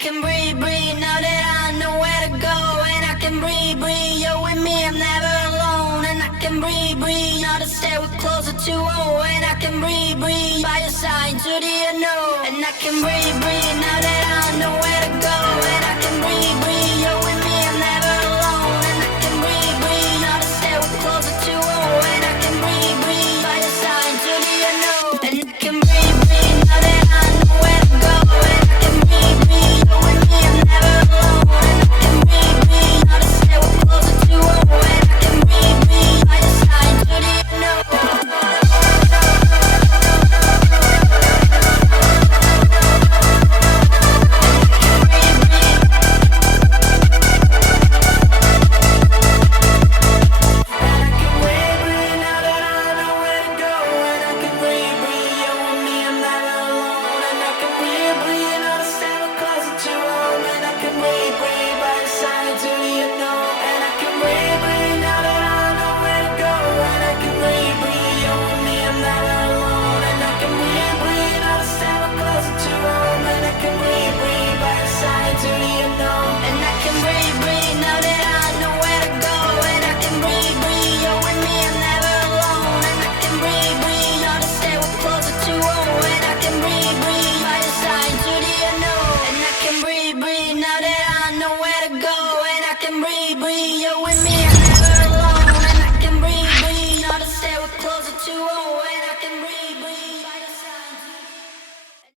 can breathe, breathe, now that I know where to go. And I can breathe, breathe, you're with me, I'm never alone. And I can breathe, breathe, now to stay we're closer to home. And I can breathe, breathe, by your side to the unknown. And I can breathe, breathe, now that I know where to go. And I can breathe, breathe, you're with me, I'm never alone. And I can breathe, breathe, now to stay we're closer to home. And I can breathe, breathe, by your side to the unknown. And I can breathe, breathe, now that I know where to go. And I can breathe, breathe, you're with me, I'm never alone. And I can breathe, breathe, now to stay we're closer to home. And I can breathe, breathe, by your side to the unknown. Breathe, you're with me, I'm never alone. And I can breathe, breathe, now to stay we're closer to home.